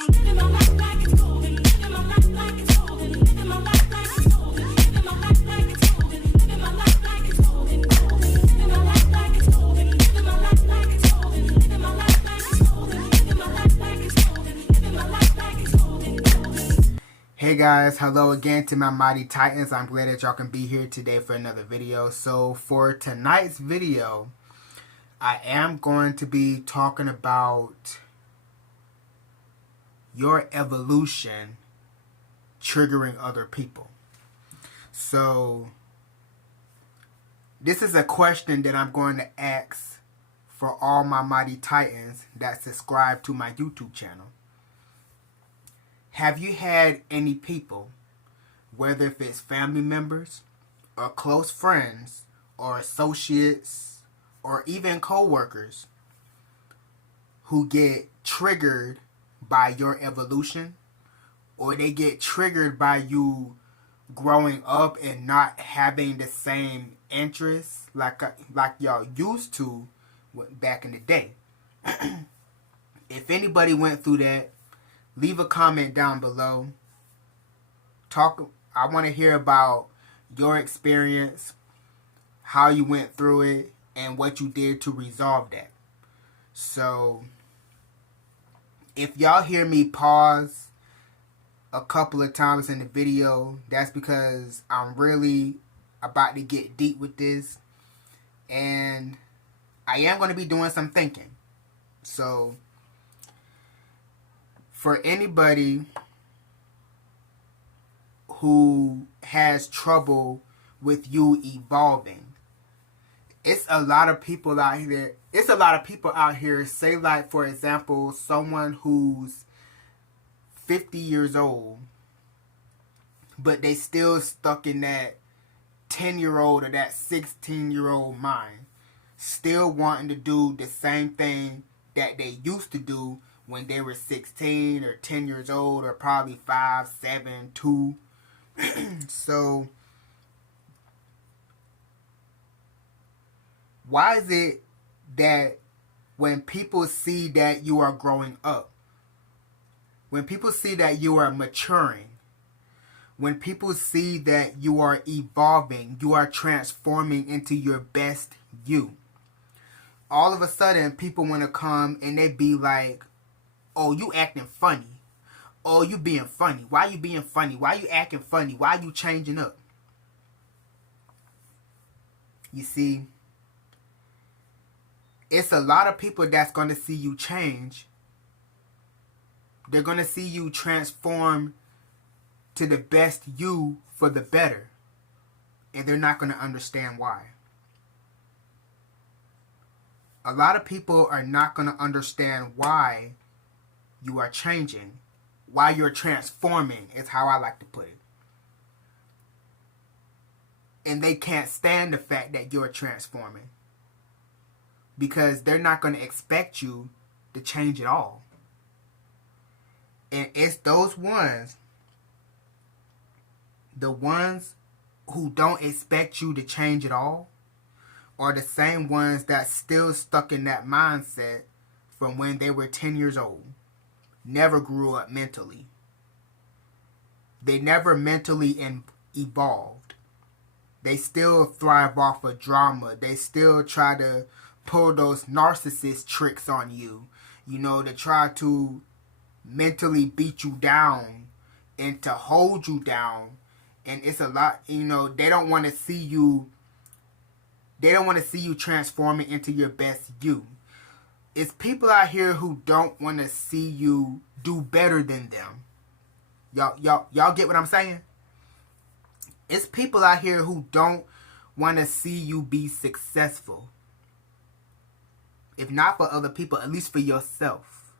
Hey guys, hello again to my Mighty Titans. I'm glad that y'all can be here today for another video. So for tonight's video, I am going to be talking about your evolution triggering other people. So this is a question that I'm going to ask for all my Mighty Titans that subscribe to my YouTube channel. Have you had any people, whether if it's family members or close friends or associates or even co-workers, who get triggered by your evolution, or they get triggered by you growing up and not having the same interests like y'all used to back in the day? If anybody went through that, leave a comment down below. I want to hear about your experience, how you went through it, and what you did to resolve that. So, if y'all hear me pause a couple of times in the video, that's because I'm really about to get deep with this, and I am going to be doing some thinking. So, for anybody who has trouble with you evolving, it's a lot of people out here. Say, like, for example, someone who's 50 years old, but they still stuck in that 10-year-old or that 16-year-old mind, still wanting to do the same thing that they used to do when they were 16 or 10 years old, or probably 5, 7, 2. So, why is it that when people see that you are growing up, when people see that you are maturing, when people see that you are evolving, you are transforming into your best you, all of a sudden people want to come and they be like, oh, you acting funny. Oh, you being funny. Why you being funny? Why you acting funny? Why you changing up? You see, it's a lot of people that's going to see you change. They're going to see you transform to the best you for the better. And they're not going to understand why. A lot of people are not going to understand why you are changing, why you're transforming, is how I like to put it. And they can't stand the fact that you're transforming, because they're not going to expect you to change at all. And it's those ones, the ones who don't expect you to change at all, are the same ones that's still stuck in that mindset from when they were 10 years old. Never grew up mentally. They never mentally evolved. They still thrive off of drama. They still try to pull those narcissist tricks on you. You know, to try to mentally beat you down and to hold you down. And it's a lot, you know, they don't want to see you transforming into your best you. It's people out here who don't want to see you do better than them. Y'all get what I'm saying? It's people out here who don't want to see you be successful. If not for other people, at least for yourself.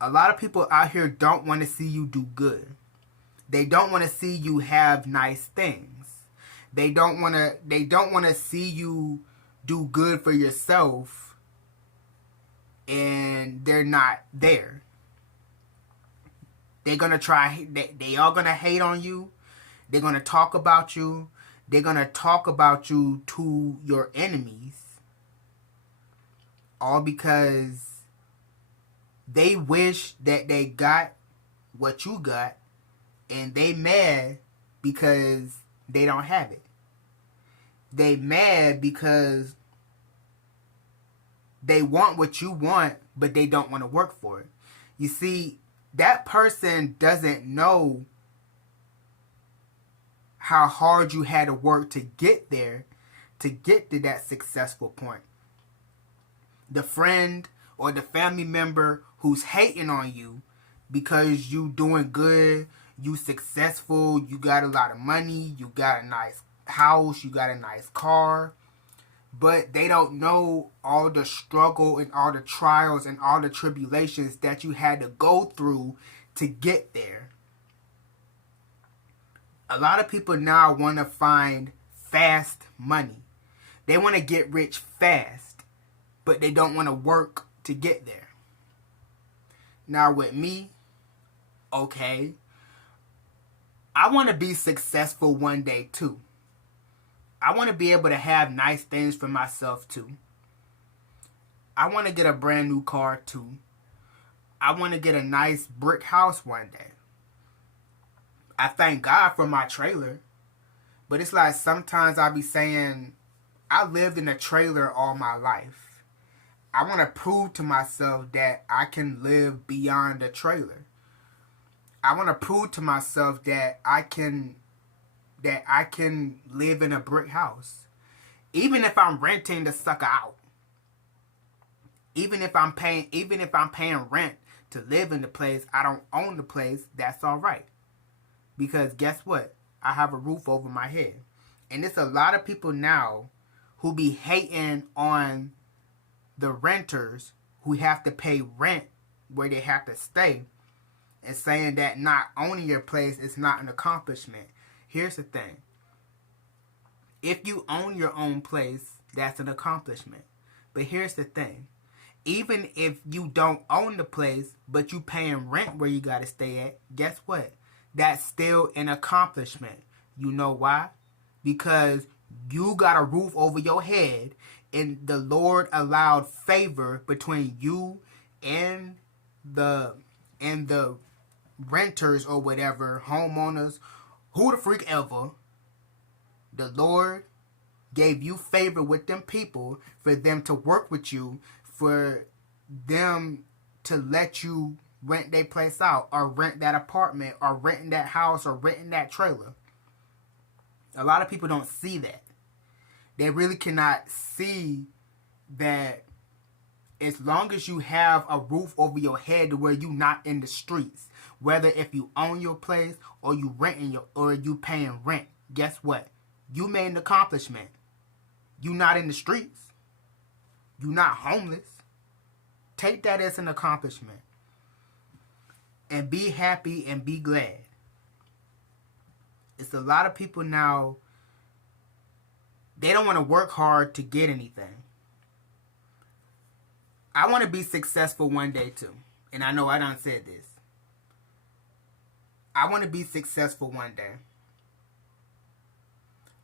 A lot of people out here don't want to see you do good. They don't want to see you have nice things. They don't want to see you do good for yourself, and they're not there. They're going to try, they are going to hate on you. They're going to talk about you. They're going to talk about you to your enemies. All because They wish that they got what you got, and they mad because they don't have it. They mad because they want what you want, but they don't want to work for it. You see, that person doesn't know how hard you had to work to get there, to get to that successful point. The friend or the family member who's hating on you because you doing good, you successful, you got a lot of money, you got a nice house, you got a nice car, but they don't know all the struggle and all the trials and all the tribulations that you had to go through to get there. A lot of people now want to find fast money. They want to get rich fast, but they don't want to work to get there. Now with me, okay, I want to be successful one day too. I want to be able to have nice things for myself too. I want to get a brand new car too. I want to get a nice brick house one day. I thank God for my trailer. But it's like sometimes I be saying, I lived in a trailer all my life. I want to prove to myself that I can live beyond a trailer. I want to prove to myself that I can live in a brick house. Even if I'm renting the sucker out. Even if I'm paying rent to live in the place, I don't own the place, that's all right. Because guess what? I have a roof over my head. And there's a lot of people now who be hating on the renters who have to pay rent where they have to stay, and saying that not owning your place is not an accomplishment. Here's the thing. If you own your own place, that's an accomplishment. But here's the thing. Even if you don't own the place, but you paying rent where you got to stay at, guess what? That's still an accomplishment. You know why? Because you got a roof over your head, and the Lord allowed favor between you and the renters or whatever, homeowners, who the freak ever. The Lord gave you favor with them people for them to work with you, for them to let you rent their place out, or rent that apartment, or renting that house, or renting that trailer. A lot of people don't see that. They really cannot see that as long as you have a roof over your head to where you're not in the streets, whether if you own your place or you renting or you paying rent, guess what? You made an accomplishment. You're not in the streets. You're not homeless. Take that as an accomplishment. And be happy and be glad. It's a lot of people now, they don't want to work hard to get anything. I want to be successful one day too. And I know I done said this. I want to be successful one day.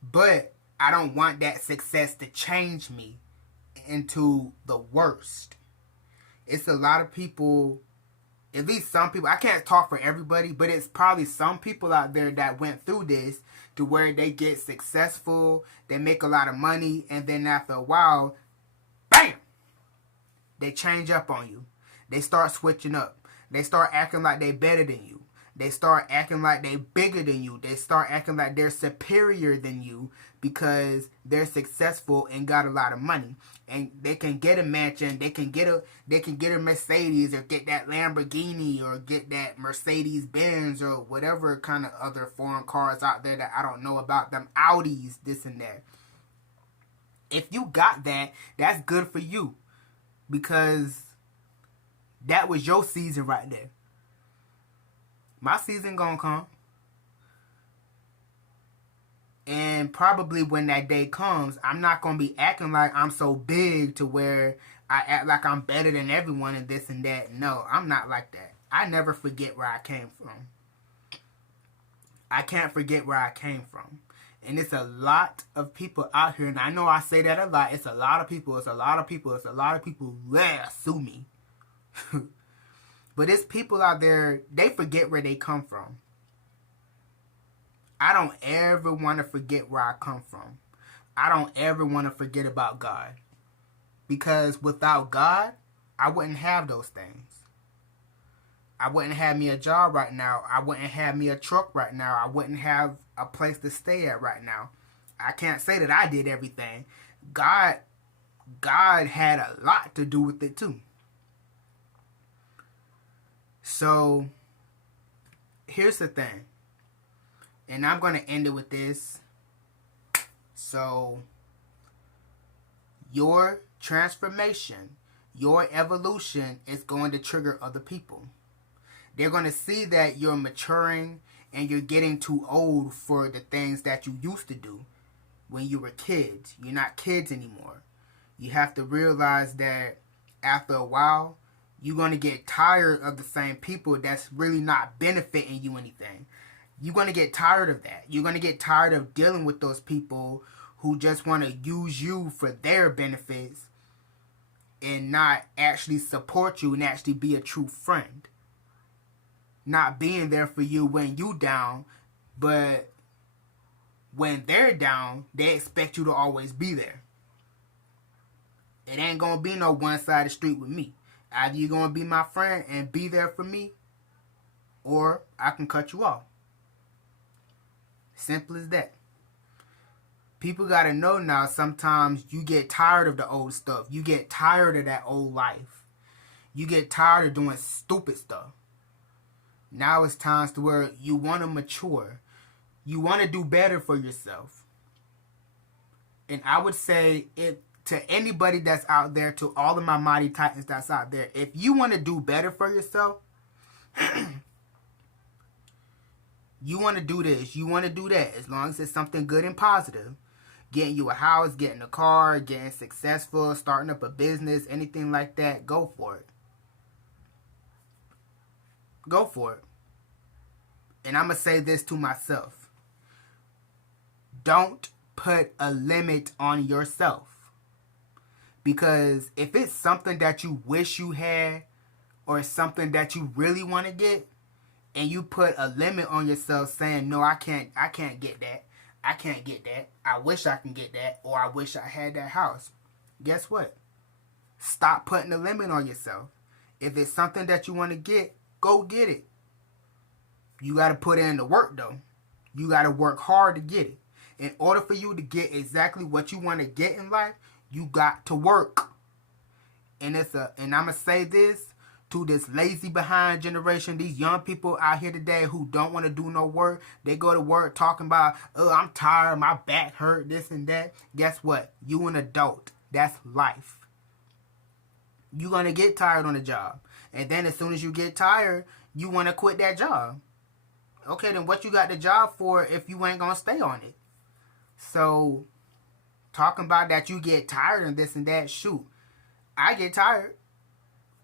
But I don't want that success to change me into the worst. It's a lot of people, at least some people, I can't talk for everybody, but it's probably some people out there that went through this to where they get successful, they make a lot of money, and then after a while, bam! They change up on you. They start switching up. They start acting like they better than you. They start acting like they bigger than you. They start acting like they're superior than you because they're successful and got a lot of money. And they can get a mansion, they can get a Mercedes, or get that Lamborghini, or get that Mercedes Benz, or whatever kind of other foreign cars out there that I don't know about, them Audis, this and that. If you got that, that's good for you, because that was your season right there. My season gonna come. And probably when that day comes, I'm not gonna be acting like I'm so big to where I act like I'm better than everyone and this and that. No, I'm not like that. I never forget where I came from. I can't forget where I came from. And it's a lot of people out here, and I know I say that a lot. It's a lot of people. Yeah, sue me. But it's people out there, they forget where they come from. I don't ever want to forget where I come from. I don't ever want to forget about God. Because without God, I wouldn't have those things. I wouldn't have me a job right now. I wouldn't have me a truck right now. I wouldn't have a place to stay at right now. I can't say that I did everything. God had a lot to do with it too. So, here's the thing. And I'm going to end it with this. So, your transformation, your evolution is going to trigger other people. They're going to see that you're maturing and you're getting too old for the things that you used to do when you were kids. You're not kids anymore. You have to realize that after a while, you're going to get tired of the same people that's really not benefiting you anything. You're going to get tired of that. You're going to get tired of dealing with those people who just want to use you for their benefits and not actually support you and actually be a true friend. Not being there for you when you down, but when they're down, they expect you to always be there. It ain't going to be no one-sided street with me. Either you're going to be my friend and be there for me, or I can cut you off. Simple as that. People got to know now, sometimes you get tired of the old stuff. You get tired of that old life. You get tired of doing stupid stuff. Now it's times to where you want to mature. You want to do better for yourself. And I would say, to anybody that's out there, to all of my Mighty Titans that's out there, if you want to do better for yourself, you want to do this, you want to do that, as long as it's something good and positive. Getting you a house, getting a car, getting successful, starting up a business, anything like that, go for it. Go for it. And I'm going to say this to myself. Don't put a limit on yourself. Because if it's something that you wish you had, or something that you really want to get, and you put a limit on yourself saying, no, I can't get that. I can't get that. I wish I can get that, or I wish I had that house. Guess what? Stop putting a limit on yourself. If it's something that you want to get, go get it. You got to put in the work, though. You got to work hard to get it. In order for you to get exactly what you want to get in life, you got to work. And I'm going to say this to this lazy behind generation, these young people out here today who don't want to do no work. They go to work talking about, oh, I'm tired, my back hurt, this and that. Guess what? You an adult. That's life. You're going to get tired on the job. And then as soon as you get tired, you want to quit that job. Okay, then what you got the job for if you ain't going to stay on it? So, talking about that you get tired and this and that, shoot. I get tired.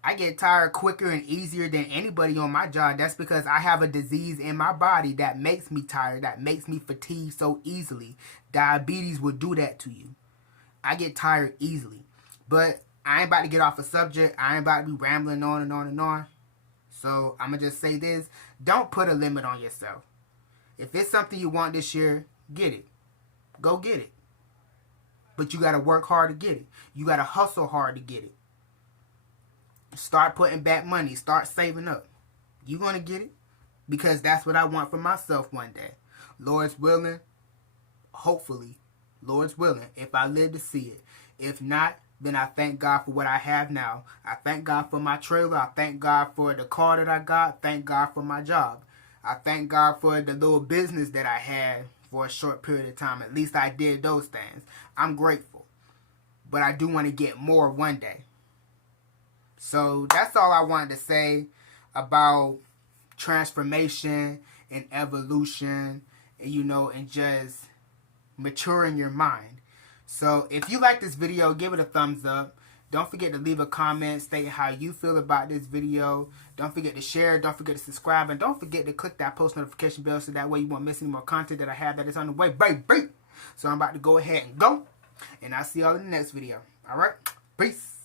I get tired quicker and easier than anybody on my job. That's because I have a disease in my body that makes me tired, that makes me fatigue so easily. Diabetes will do that to you. I get tired easily. But I ain't about to get off a subject. I ain't about to be rambling on and on and on. So I'm going to just say this. Don't put a limit on yourself. If it's something you want this year, get it. Go get it. But you got to work hard to get it. You got to hustle hard to get it. Start putting back money. Start saving up. You're going to get it. Because that's what I want for myself one day. Lord's willing. Hopefully. Lord's willing. If I live to see it. If not, then I thank God for what I have now. I thank God for my trailer. I thank God for the car that I got. Thank God for my job. I thank God for the little business that I had for a short period of time. At least I did those things. I'm grateful. But I do want to get more one day. So that's all I wanted to say about transformation and evolution, and, and just maturing your mind. So if you like this video, give it a thumbs up. Don't forget to leave a comment stating how you feel about this video. Don't forget to share. Don't forget to subscribe. And don't forget to click that post notification bell so that way you won't miss any more content that I have that is on the way, baby. So I'm about to go ahead and go. And I'll see y'all in the next video. Alright? Peace.